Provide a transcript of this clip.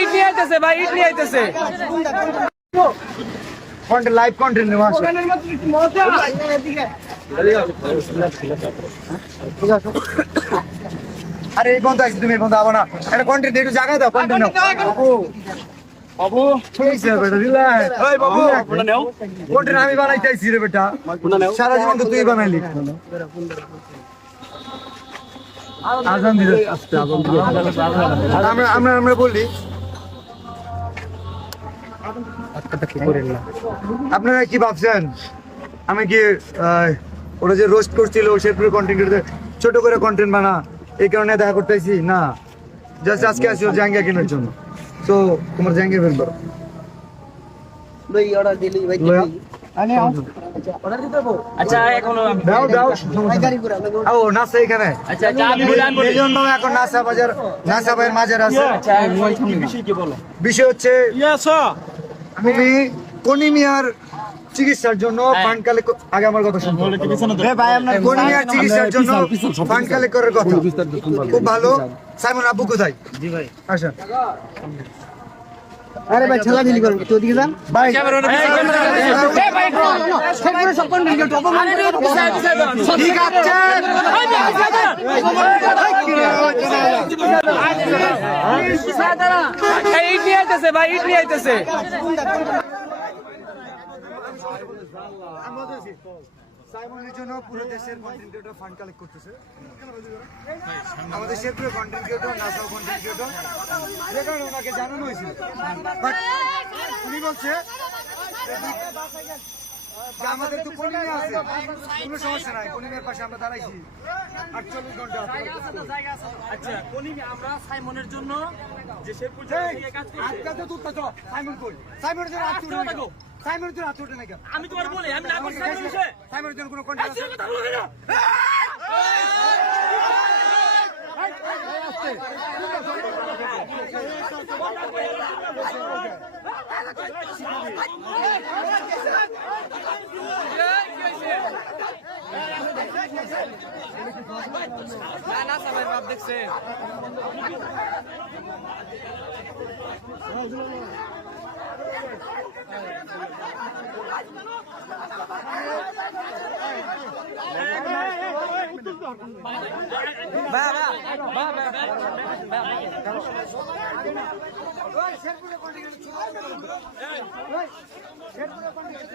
ইট নিয়ে আইতেছে ভাই, ইট নিয়ে আইতেছে। লাইভ কন্টেন্ট নেওয়া আছে। আরে এই বন্ধু আইছি, তুমি এই বন্ধু আবো না, একটা কন্টেন্ট একটু জায়গায় দাও, কন্টেন্ট নাও বাবু। ঠিক আছে বেটা, রিল্যাক্স। এই বাবু কন্টেন্ট আমি বানাইতে আইছি রে বেটা, সারা জীবন তো তুই বানাইলি। আজান দিলে আমরা বলি আপনারা কি ভাবছেন আমি কি ওরা যে রোস্ট করছিল শেরপুরের কন্টেন্ট ছোট করে কন্টেন্ট বানা এই কারণে দেখা করতেছি না, জাস্ট আজকে আসছিল জাঙ্গিয়া কেনার জন্য। তো তোমার জাঙ্গিয়া বের করো ভাই, অর্ডার দিলি ভাই আচ্ছা এখন দাও দাও ও নাসা এখানে। আচ্ছা আমি মিলিয়ন বাবা এখন নাসা বাজার, নাসা ভাইয়ের মাঝে আছে। বিষয় কি বলো? বিষয় হচ্ছে তুমি কনিমিয়ার চিকিৎসার জন্য ফান্ড কালেক্ট, আগে আমার কথা শুনুন ভাই, আপনার কনিমিয়ার চিকিৎসার জন্য ফান্ড কালেক্ট করার কথা খুব ভালো। সাইমন আব্বু কোথায়? জি ভাই আসেন। আরে ভাই ছেলা ঢিলি করেন তো ওদিকে যান ভাই। সব কোন ঢিলি টপ ঠিক আছে। ইট নিয়ে আইতেছে ভাই, ইট নিয়ে আইতেছে। সাইমনের জন্য পুরো দেশের কন্টেন্ট ক্রিয়েটর ফান্ড কালেক্ট করতেছে। আমাদের শেরপুরের কন্টেন্ট ক্রিয়েটর, নাসাও কন্টেন্ট ক্রিয়েটর, যে কারণে ওনাকে জানানো হয়েছিল। বাট উনি বলছে যে আমাদের তো কলিমে আছে, কোনো সমস্যা নাই, কলিমের পাশে আমরা দাঁড়াইছি 48 ঘন্টা। আচ্ছা কনিমি আমরা সাইমনের জন্য যে শেরপুর থেকে কাজ করছি। আজকে তো তো সাইমন কই, সাইমনের জন্য আজ উঠে নাকি, সাইমনের জন্য আজ উঠে নাকি? আমি তোমার বলি আমি না করছি সাইমনের বিষয়ে। সাইমনের জন্য কোনো কন্টেন্ট আছে? কথা বলো না। না সবাই বাপ দেখছে। শেরপুরের কন্টেন্ট শেরপুরের কন্টেন্ট